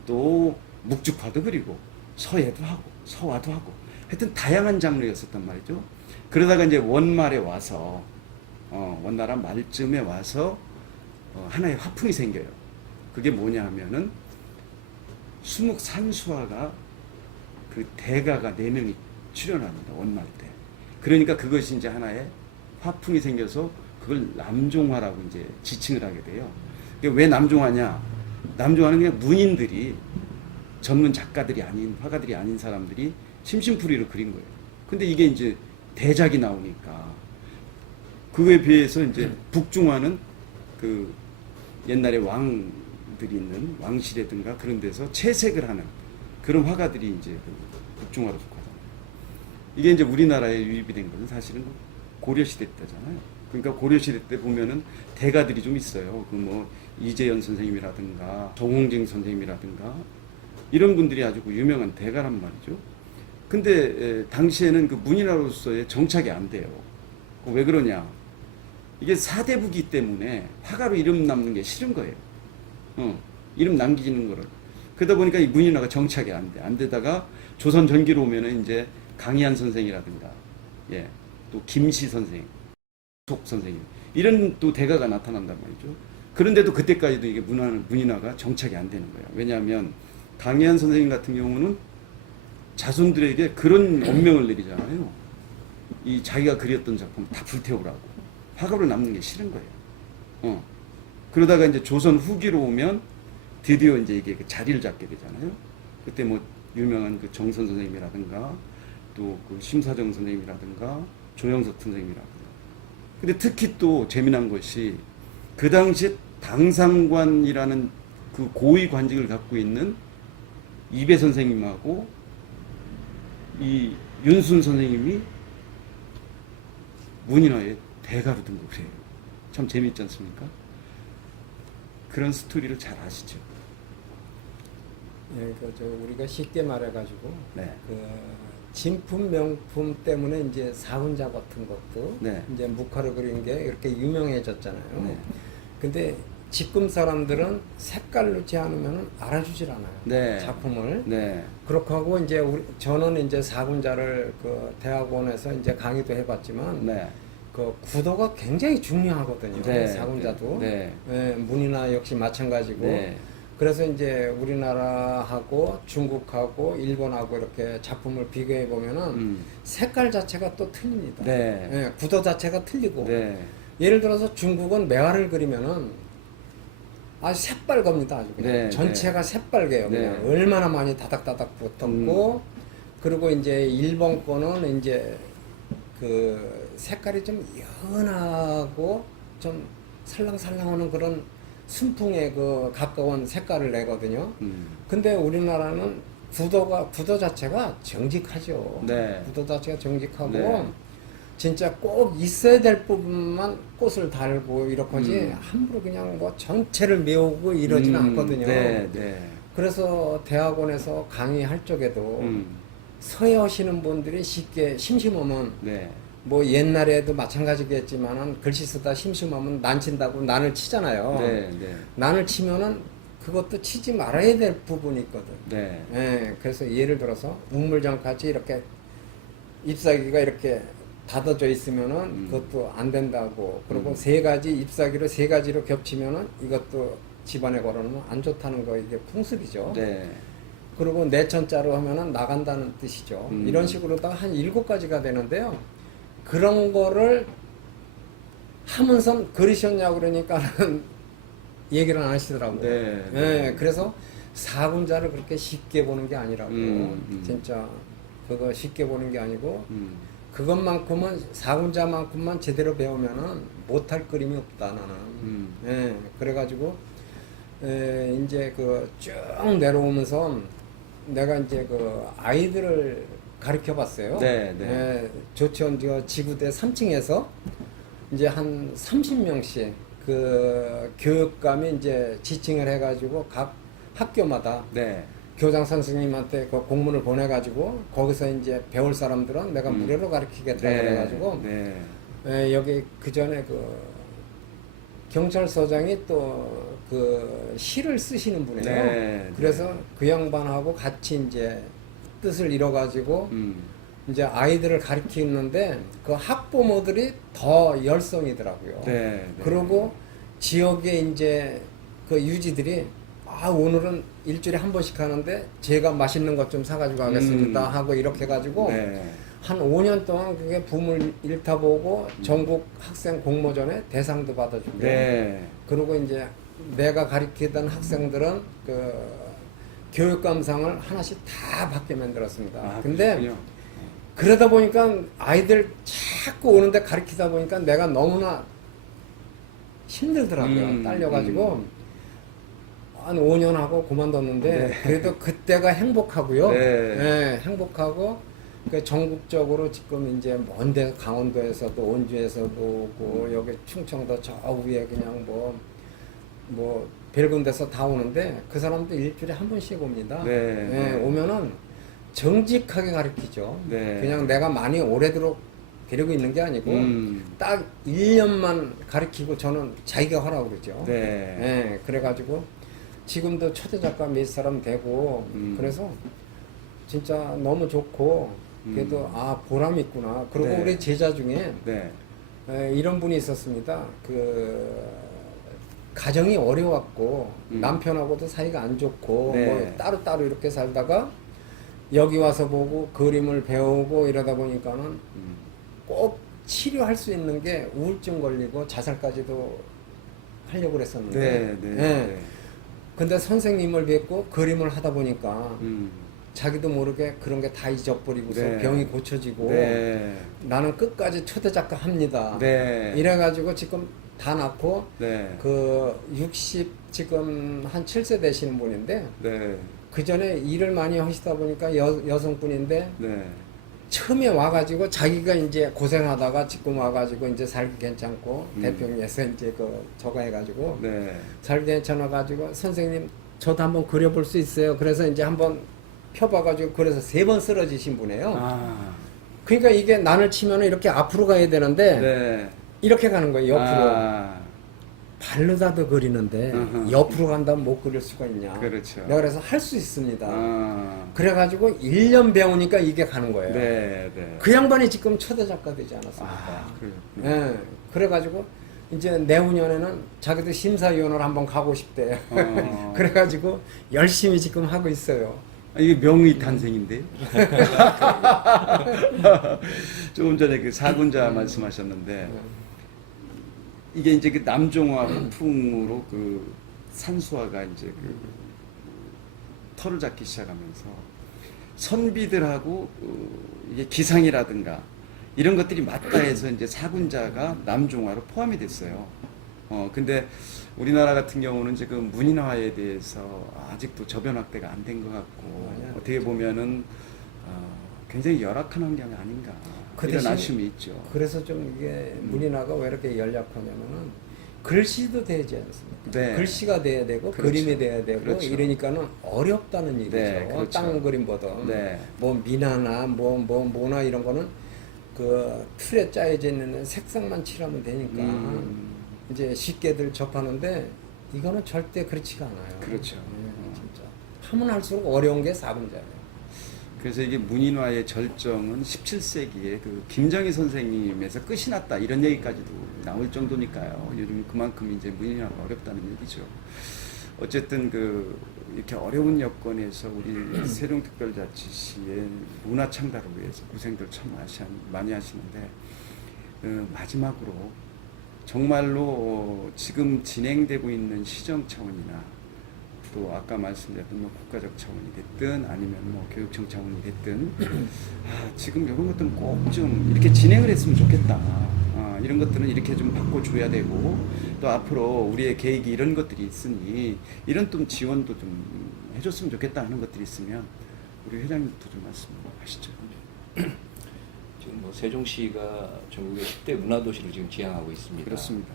또 묵죽화도 그리고 서예도 하고 서화도 하고 하여튼 다양한 장르였었단 말이죠. 그러다가 이제 원말에 와서 원나라 말쯤에 와서 하나의 화풍이 생겨요. 그게 뭐냐 하면은 수묵산수화가 그 대가가 4명이 출연합니다. 원말 때. 그러니까 그것이 이제 하나의 화풍이 생겨서 그걸 남종화라고 이제 지칭을 하게 돼요. 왜 남종화냐? 남종화는 그냥 문인들이 전문 작가들이 아닌 화가들이 아닌 사람들이 심심풀이로 그린 거예요. 근데 이게 이제 대작이 나오니까 그거에 비해서 이제 북중화는 그 옛날에 왕들이 있는 왕실이라든가 그런 데서 채색을 하는 그런 화가들이 이제 그 북중화로 속하잖아요. 이게 이제 우리나라에 유입이 된 것은 사실은 고려시대 때잖아요. 그러니까 고려시대 때 보면은 대가들이 좀 있어요. 그 뭐 이재연 선생님이라든가 정홍진 선생님이라든가 이런 분들이 아주 유명한 대가란 말이죠. 근데 당시에는 그 문인화로서의 정착이 안 돼요. 왜 그러냐? 이게 사대부기 때문에 화가로 이름 남는 게 싫은 거예요. 이름 남기는 거를. 그러다 보니까 이 문인화가 정착이 안 돼. 안 되다가 조선 전기로 오면은 이제 강희안 선생이라든가, 예, 또 김씨 선생, 속 선생님 이런 또 대가가 나타난단 말이죠. 그런데도 그때까지도 이게 문인화가 정착이 안 되는 거예요. 왜냐하면 강희안 선생님 같은 경우는 자손들에게 그런 엄명을 내리잖아요. 이 자기가 그렸던 작품 다 불태우라고. 화가로 남는 게 싫은 거예요. 그러다가 이제 조선 후기로 오면 드디어 이제 이게 그 자리를 잡게 되잖아요. 그때 뭐 유명한 그 정선 선생님이라든가 또 그 심사정 선생님이라든가 조영석 선생님이라든가. 근데 특히 또 재미난 것이 그 당시에 당상관이라는 그 고위 관직을 갖고 있는 이배 선생님하고 이 윤순 선생님이 문인화에 대가로 등극을 해요. 참 재미있지 않습니까? 그런 스토리를 잘 아시죠? 예, 우리가 쉽게 말해가지고 네. 그 진품 명품 때문에 이제 사훈자 같은 것도 네. 이제 묵화를 그린 게 이렇게 유명해졌잖아요. 네. 근데 지금 사람들은 색깔 넣지 않으면 알아주질 않아요. 네. 작품을. 네. 그렇게 하고 이제 저는 이제 사군자를 그 대학원에서 이제 강의도 해봤지만 네. 그 구도가 굉장히 중요하거든요. 네. 사군자도. 네. 예, 문이나 역시 마찬가지고. 네. 그래서 이제 우리나라하고 중국하고 일본하고 이렇게 작품을 비교해 보면은 색깔 자체가 또 틀립니다. 네. 예, 구도 자체가 틀리고. 네. 예를 들어서 중국은 매화를 그리면은 아주 새빨갑니다. 아주 그냥. 네, 전체가 새빨개요. 네. 그냥 얼마나 많이 다닥다닥 붙었고 그리고 이제 일본 거는 이제 그 색깔이 좀 연하고 좀 살랑살랑하는 그런 순풍에 그 가까운 색깔을 내거든요. 근데 우리나라는 구도 자체가 정직하죠. 네. 구도 자체가 정직하고 네. 진짜 꼭 있어야 될 부분만 꽃을 달고 이렇게지 함부로 그냥 뭐 전체를 메우고 이러진 않거든요. 네. 네. 그래서 대학원에서 강의할 적에도 서예 하시는 분들이 쉽게 심심하면 네. 뭐 옛날에도 마찬가지겠지만은 글씨 쓰다 심심하면 난친다고 난을 치잖아요. 네. 네. 난을 치면은 그것도 치지 말아야 될 부분이 있거든. 네. 예, 그래서 예를 들어서 우물정 같이 이렇게 잎사귀가 이렇게 닫아져 있으면은 그것도 안 된다고. 그리고 세 가지 잎사귀로 세 가지로 겹치면은 이것도 집안에 걸어놓으면 안 좋다는 거 이게 풍습이죠. 네. 그리고 내천자로 하면은 나간다는 뜻이죠. 이런 식으로다가 한 7가지가 되는데요. 그런 거를 하면서 그리셨냐고 그러니까는 얘기를 안 하시더라고요. 네. 예, 그래서 사군자를 그렇게 쉽게 보는 게 아니라고. 진짜 그거 쉽게 보는 게 아니고 그것만큼은 사군자만큼만 제대로 배우면은 못할 그림이 없다 나는. 예, 그래가지고 이제 그 쭉 내려오면서 내가 이제 그 아이들을 가르쳐 봤어요. 네, 네. 예, 조천 저 지구대 3층에서 이제 한 30명씩 그 교육감이 이제 지칭을 해가지고 각 학교마다 네. 교장 선생님한테 그 공문을 보내가지고 거기서 이제 배울 사람들은 내가 무료로 가르치겠다 그래가지고 네. 예, 여기 그 전에 그 경찰서장이 또 그 시를 쓰시는 분이에요. 네, 그래서 그 양반하고 같이 이제 뜻을 이뤄가지고 이제 아이들을 가르치는데 그 학부모들이 더 열성이더라고요. 네, 네. 그리고 지역에 이제 그 유지들이 아 오늘은 일주일에 한 번씩 하는데 제가 맛있는 것 좀 사가지고 가겠습니다 하고 이렇게 해가지고 네. 한 5년 동안 그게 붐을 일타 보고 전국 학생 공모전에 대상도 받아주고 네. 그리고 이제 내가 가르치던 학생들은 그 교육감상을 하나씩 다 받게 만들었습니다. 아, 근데 그렇군요. 그러다 보니까 아이들 자꾸 오는데 가르치다 보니까 내가 너무나 힘들더라고요. 딸려가지고 한 5년 하고 그만뒀는데 네. 그래도 그때가 행복하고요. 네. 예, 행복하고 그 전국적으로 지금 이제 먼데 강원도에서도 온주에서도 오고 여기 충청도 저 위에 그냥 뭐 별군 데서 다 오는데 그 사람도 일주일에 한 번씩 옵니다. 네. 예, 오면은 정직하게 가르치죠. 네. 그냥 내가 많이 오래도록 데리고 있는 게 아니고 딱 1년만 가르치고 저는 자기가 하라고 그러죠. 네. 예, 그래가지고 지금도 초대 작가 몇 사람 되고 그래서 진짜 너무 좋고 그래도 아 보람 있구나. 그리고 네. 우리 제자 중에 네. 이런 분이 있었습니다. 가정이 어려웠고 남편하고도 사이가 안 좋고 네. 뭐 따로따로 이렇게 살다가 여기 와서 보고 그림을 배우고 이러다 보니까는 꼭 치료할 수 있는 게 우울증 걸리고 자살까지도 하려고 그랬었는데 네. 네. 네. 근데 선생님을 뵙고 그림을 하다 보니까 음. 자기도 모르게 그런 게 다 잊어버리고서 네. 병이 고쳐지고 네. 나는 끝까지 초대 작가 합니다. 네. 이래가지고 지금 다 낳고 네. 그 60 지금 한 7세 되시는 분인데 네. 그 전에 일을 많이 하시다 보니까 여성분인데 네. 처음에 와가지고 자기가 이제 고생하다가 지금 와가지고 이제 살기 괜찮고 대평에서 이제 그 저거 해가지고 네. 살기 괜찮아가지고 선생님 저도 한번 그려볼 수 있어요. 그래서 이제 한번 펴봐가지고 그래서 3번 쓰러지신 분이에요. 아. 그러니까 이게 난을 치면 이렇게 앞으로 가야 되는데 네. 이렇게 가는 거예요. 옆으로. 아. 발로다도 그리는데 어허. 옆으로 간다면 못 그릴 수가 있냐. 그렇죠. 내가 그래서 할 수 있습니다. 아. 그래가지고 1년 배우니까 이게 가는 거예요. 네. 네. 그 양반이 지금 초대 작가 되지 않았습니까? 아, 그래요. 예. 그래가지고 이제 내후년에는 자기도 심사위원을 한번 가고 싶대요. 어. 그래가지고 열심히 지금 하고 있어요. 아, 이게 명의 탄생인데요. 조금 전에 그 사군자 말씀하셨는데 이게 이제 그 남종화 후풍으로 그 산수화가 이제 그 털을 잡기 시작하면서 선비들하고 이게 기상이라든가 이런 것들이 맞다 해서 이제 사군자가 남종화로 포함이 됐어요. 근데 우리나라 같은 경우는 지금 문인화에 대해서 아직도 저변 확대가 안 된 것 같고 어떻게 보면은 굉장히 열악한 환경이 아닌가 그 이런 대신 아쉬움이 있죠. 그래서 좀 이게 문인화가 왜 이렇게 연약하냐면은 글씨도 되지 않습니까? 네. 글씨가 돼야 되고 그렇죠. 그림이 돼야 되고 그렇죠. 이러니까는 어렵다는 얘기죠. 네, 그렇죠. 땅 그림보다 네. 뭐 미나나 뭐나 이런 거는 그 틀에 짜여져 있는 색상만 칠하면 되니까 이제 쉽게들 접하는데 이거는 절대 그렇지가 않아요. 그렇죠. 진짜 하면 할수록 어려운 게 사군자예요. 그래서 이게 문인화의 절정은 17세기에 그 김정희 선생님에서 끝이 났다 이런 얘기까지도 나올 정도니까요. 요즘 그만큼 이제 문인화가 어렵다는 얘기죠. 어쨌든 그 이렇게 어려운 여건에서 우리 세종특별자치시의 문화 창달을 위해서 고생들 참 많이 하시는데 마지막으로 정말로 지금 진행되고 있는 시정 차원이나 또 아까 말씀드렸던 뭐 국가적 차원이 됐든 아니면 뭐 교육청 차원이 됐든 지금 이런 것들은 꼭 좀 이렇게 진행을 했으면 좋겠다. 이런 것들은 이렇게 좀 바꿔줘야 되고 또 앞으로 우리의 계획이 이런 것들이 있으니 이런 좀 지원도 좀 해줬으면 좋겠다 하는 것들이 있으면 우리 회장님부터 좀 말씀하시죠. 지금 뭐 세종시가 전국의 10대 문화도시를 지금 지향하고 있습니다. 그렇습니다.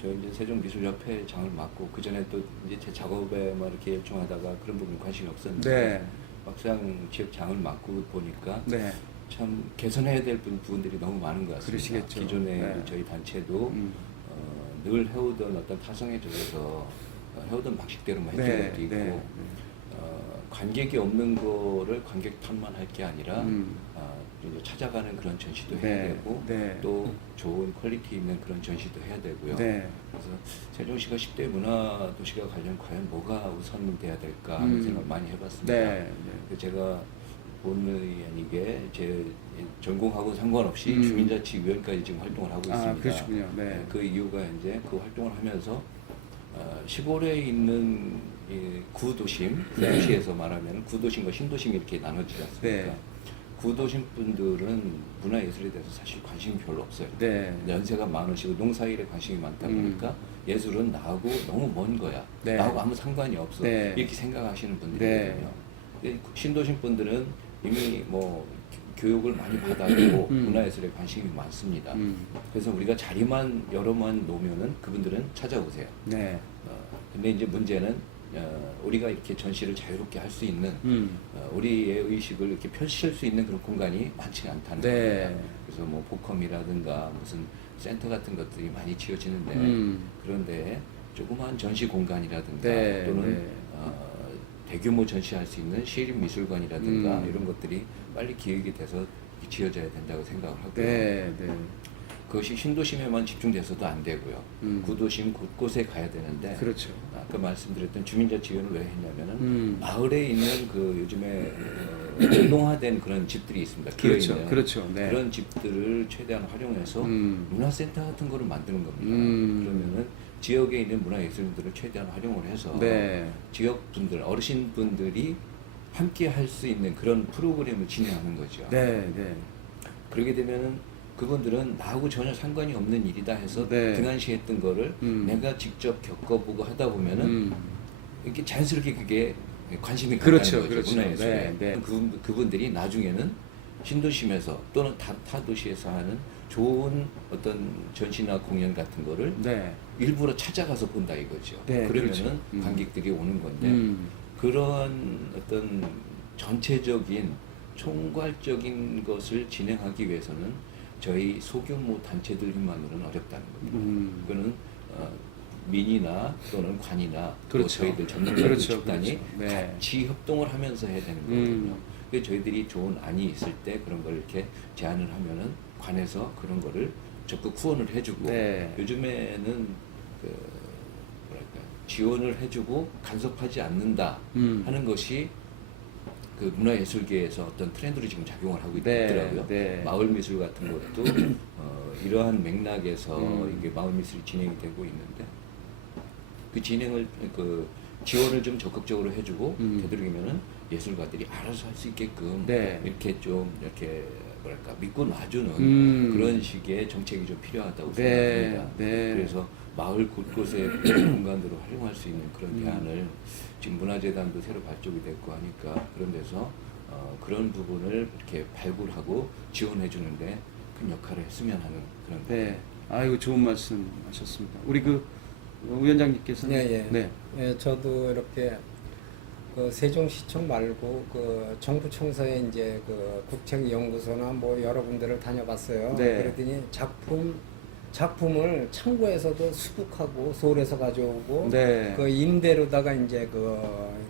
저 이제 세종미술협회 장을 맡고 그 전에 또 이제 제 작업에만 이렇게 열중하다가 그런 부분 관심이 없었는데 네. 막상 지역 장을 맡고 보니까 네. 참 개선해야 될 부분들이 너무 많은 것 같습니다. 그러시겠죠. 기존에 네. 저희 단체도 음. 늘 해오던 어떤 타성에 젖어서 해오던 방식대로만 했던 네. 것도 있고 네. 관객이 없는 거를 관객 탓만 할 게 아니라 음. 이제 찾아가는 그런 전시도 네. 해야 되고 네. 또 좋은 퀄리티 있는 그런 전시도 해야 되고요. 네. 그래서 세종시가 10대 문화 도시가 관련 과연 뭐가 우선돼야 될까 하는 생각을 많이 해봤습니다. 네. 그래서 제가 본의 아니게 제 전공하고 상관없이 주민자치위원까지 지금 활동을 하고 있습니다. 그러시군요. 네. 그 이유가 이제 그 활동을 하면서 시골에 있는 이 구도심, 네. 도시에서 말하면 구도심과 신도심이 이렇게 나눠지지 않습니까? 네. 구도심 분들은 문화예술에 대해서 사실 관심이 별로 없어요. 네. 연세가 많으시고 농사일에 관심이 많다 보니까 예술은 나하고 너무 먼 거야. 네. 나하고 아무 상관이 없어. 네. 이렇게 생각하시는 네. 분들이거든요. 신도심 분들은 이미 뭐 교육을 많이 받았고 문화예술에 관심이 많습니다. 그래서 우리가 자리만 여러만 놓으면은 그분들은 찾아오세요. 네. 근데 이제 문제는 우리가 이렇게 전시를 자유롭게 할 수 있는 우리의 의식을 이렇게 펼칠 수 있는 그런 공간이 많지가 않다는 네. 겁니다. 그래서 뭐 복컴이라든가 무슨 센터 같은 것들이 많이 지어지는데 그런데 조그마한 전시 공간이라든가 네. 또는 네. 대규모 전시할 수 있는 시립미술관이라든가 이런 것들이 빨리 기획이 돼서 지어져야 된다고 생각을 하고요. 네. 네. 그것이 신도심에만 집중돼서도 안 되고요. 구도심 곳곳에 가야 되는데 그렇죠. 아까 말씀드렸던 주민자치위원을 왜 했냐면은 마을에 있는 그 요즘에 운동화된 그런 집들이 있습니다. 기어 그렇죠. 있는 그렇죠. 네. 그런 집들을 최대한 활용해서 문화센터 같은 거를 만드는 겁니다. 그러면은 지역에 있는 문화예술인들을 최대한 활용을 해서 네. 지역 분들, 어르신 분들이 함께 할 수 있는 그런 프로그램을 진행하는 거죠. 네. 네. 그러게 되면은 그분들은 나하고 전혀 상관이 없는 일이다 해서 네. 등한시 했던 거를 내가 직접 겪어보고 하다 보면은 이렇게 자연스럽게 그게 관심이 그렇죠, 간다는 거죠. 그렇죠. 문화예술에. 네, 네. 그분들이 나중에는 신도심에서 또는 타 도시에서 하는 좋은 어떤 전시나 공연 같은 거를 네. 일부러 찾아가서 본다 이거죠. 네, 그러면은 그렇죠. 관객들이 오는 건데 그런 어떤 전체적인 총괄적인 것을 진행하기 위해서는 저희 소규모 단체들 힘만으로는 어렵다는 겁니다. 그거는 민이나 또는 관이나 또 그렇죠. 저희들 전문가들 그렇죠, 집단이 그렇죠. 네. 같이 협동을 하면서 해야 되는 거거든요. 그래서 저희들이 좋은 안이 있을 때 그런 걸 이렇게 제안을 하면은 관에서 그런 거를 적극 후원을 해주고 네. 요즘에는 그 뭐랄까 지원을 해주고 간섭하지 않는다 하는 것이 그 문화예술계에서 어떤 트렌드로 지금 작용을 하고 네, 있더라고요. 네. 마을미술 같은 것도 이러한 맥락에서 이게 마을미술이 진행이 되고 있는데 그 진행을 그 지원을 좀 적극적으로 해주고 되도록이면은 예술가들이 알아서 할 수 있게끔 네. 이렇게 좀 이렇게 뭐랄까 믿고 놔주는 그런 식의 정책이 좀 필요하다고 네, 생각합니다. 네. 그래서 마을 곳곳에 공간들을 활용할 수 있는 그런 대안을 지금 문화재단도 새로 발족이 됐고 하니까 그런 데서 그런 부분을 이렇게 발굴하고 지원해 주는데 큰 역할을 했으면 하는 그런 네. 아이고 좋은 말씀 하셨습니다. 우리 그 위원장님께서는 예, 예. 네. 예, 저도 이렇게 그 세종시청 말고 그 정부청사에 이제 그 국책연구소나 뭐 여러 군데를 다녀봤어요. 네. 그랬더니 작품을 창고에서도 수북하고 서울에서 가져오고 네. 그 임대로다가 이제 그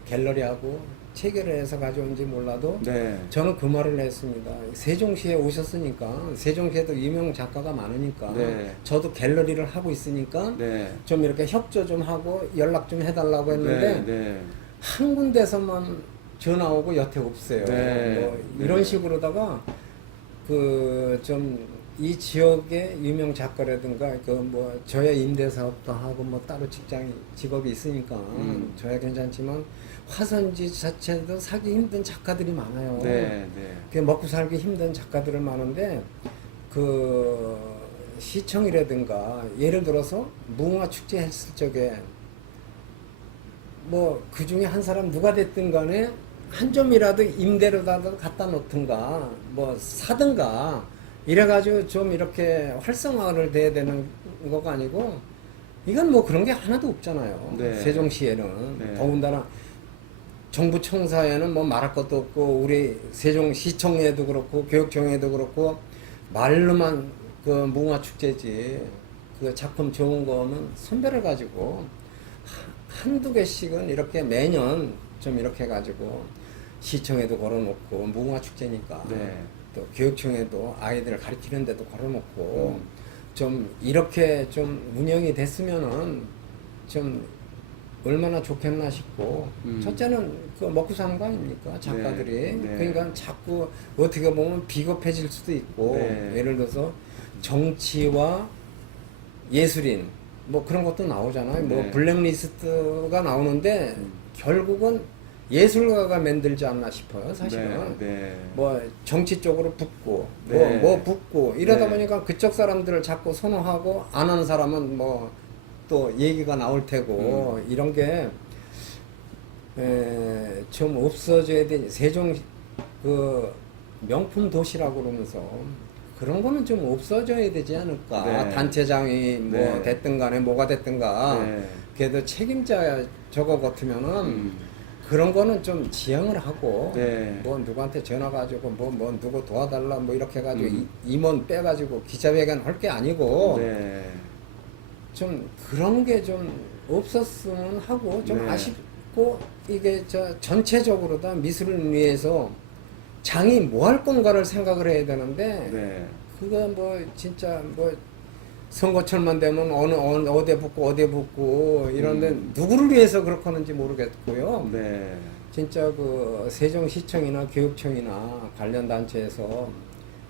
갤러리하고 체결을 해서 가져온지 몰라도 네. 저는 그 말을 했습니다. 세종시에 오셨으니까 세종시에도 유명 작가가 많으니까 네. 저도 갤러리를 하고 있으니까 네. 좀 이렇게 협조 좀 하고 연락 좀 해달라고 했는데 네. 네. 한 군데서만 전화 오고 여태 없어요. 네. 뭐 이런 네. 식으로다가 그 좀 이 지역의 유명 작가라든가 그 뭐 저야 임대 사업도 하고 뭐 따로 직업이 있으니까 저야 괜찮지만 화선지 자체도 사기 힘든 작가들이 많아요. 네. 네. 그 먹고 살기 힘든 작가들은 많은데 그 시청이라든가 예를 들어서 무궁화 축제 했을 적에 뭐 그 중에 한 사람 누가 됐든 간에 한 점이라도 임대로라도 갖다 놓든가 뭐 사든가 이래가지고 좀 이렇게 활성화를 돼야 되는 거가 아니고 이건 뭐 그런 게 하나도 없잖아요. 네. 세종시에는 네. 더군다나 정부 청사에는 뭐 말할 것도 없고 우리 세종시청에도 그렇고 교육청에도 그렇고 말로만 그 문화축제지 그 작품 좋은 거는 선별해 가지고 한두 개씩은 이렇게 매년 좀 이렇게 해가지고 시청에도 걸어놓고 문화축제니까 네. 또 교육청에도 아이들 가르치는 데도 걸어놓고 좀 이렇게 좀 운영이 됐으면은 좀 얼마나 좋겠나 싶고 첫째는 그 먹고 사는 거 아닙니까 작가들이 네. 네. 그러니까 자꾸 어떻게 보면 비겁해질 수도 있고 네. 예를 들어서 정치와 예술인 뭐 그런 것도 나오잖아요. 뭐 네. 블랙리스트가 나오는데 결국은 예술가가 만들지 않나 싶어요. 사실은 네. 네. 뭐 정치 쪽으로 붙고 네. 뭐 붙고 이러다 네. 보니까 그쪽 사람들을 자꾸 선호하고 안 하는 사람은 뭐 또 얘기가 나올 테고 이런 게 좀 없어져야 돼. 세종 그 명품 도시라고 그러면서 그런 거는 좀 없어져야 되지 않을까. 네. 단체장이 뭐 네. 됐든 간에 뭐가 됐든 가 네. 그래도 책임자 저거 같으면은 그런 거는 좀 지양을 하고 네. 뭐 누구한테 전화 가지고 뭐 누구 도와달라 뭐 이렇게 해가지고 임원 빼가지고 기자회견 할 게 아니고 네. 좀 그런 게 좀 없었으면 하고 좀 네. 아쉽고 이게 저 전체적으로 다 미술을 위해서 장이 뭐 할 건가를 생각을 해야 되는데 네. 그거 뭐 진짜 뭐 선거철만 되면 어디에 붙고 이런데 누구를 위해서 그렇게 하는지 모르겠고요. 네. 진짜 그 세종시청이나 교육청이나 관련 단체에서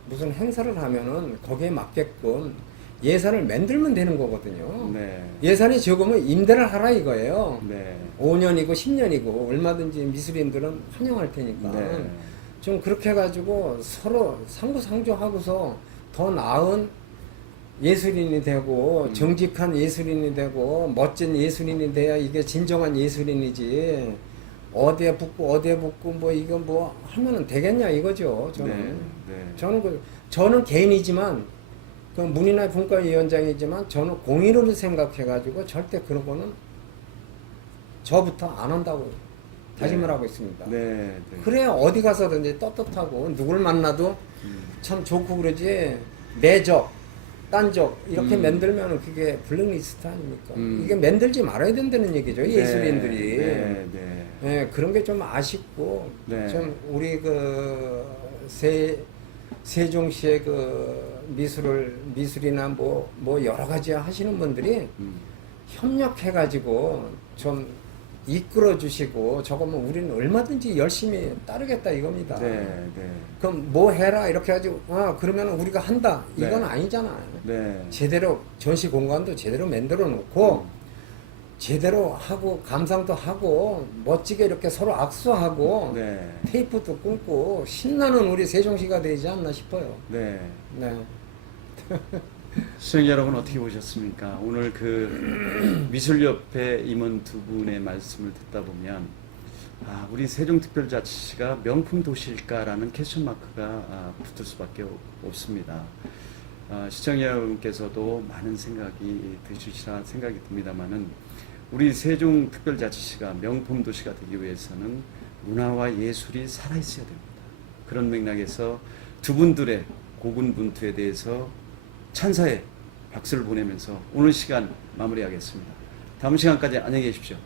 무슨 행사를 하면은 거기에 맞게끔 예산을 만들면 되는 거거든요. 네. 예산이 적으면 임대를 하라 이거예요. 네. 5년이고 10년이고 얼마든지 미술인들은 환영할 테니까 네. 좀 그렇게 해가지고 서로 상부상조하고서 더 나은 예술인이 되고 정직한 예술인이 되고 멋진 예술인이 돼야 이게 진정한 예술인이지 어디에 붙고 뭐 이거 뭐 하면은 되겠냐 이거죠. 저는 네. 네. 저는 개인이지만 그 문인의 분과위원장이지만 저는 공의를 생각해가지고 절대 그런 거는 저부터 안 한다고 다짐을 네. 하고 있습니다. 네. 네. 그래야 어디 가서든지 떳떳하고 누굴 만나도 참 좋고 그러지 내적, 딴적 이렇게 만들면 그게 블랙리스트 아닙니까? 이게 만들지 말아야 된다는 얘기죠. 예술인들이. 네. 네. 네, 그런 게 좀 아쉽고 네. 좀 우리 그 세종시의 그 미술이나 뭐 여러 가지 하시는 분들이 협력해가지고 좀 이끌어 주시고 저거면 우리는 얼마든지 열심히 따르겠다 이겁니다. 네. 네. 그럼 뭐 해라 이렇게 해가지고 그러면 우리가 한다 이건 네. 아니잖아요. 네. 제대로 전시 공간도 제대로 만들어 놓고 제대로 하고 감상도 하고 멋지게 이렇게 서로 악수하고 네. 테이프도 끊고 신나는 우리 세종시가 되지 않나 싶어요. 네. 네. 시청자 여러분 어떻게 보셨습니까? 오늘 그 미술협회 임원 두 분의 말씀을 듣다 보면 우리 세종특별자치시가 명품 도시일까라는 퀘스천 마크가 붙을 수밖에 없습니다. 시청자 여러분께서도 많은 생각이 드시리라 생각이 듭니다만은 우리 세종특별자치시가 명품 도시가 되기 위해서는 문화와 예술이 살아있어야 됩니다. 그런 맥락에서 두 분들의 고군분투에 대해서 찬사의 박수를 보내면서 오늘 시간 마무리하겠습니다. 다음 시간까지 안녕히 계십시오.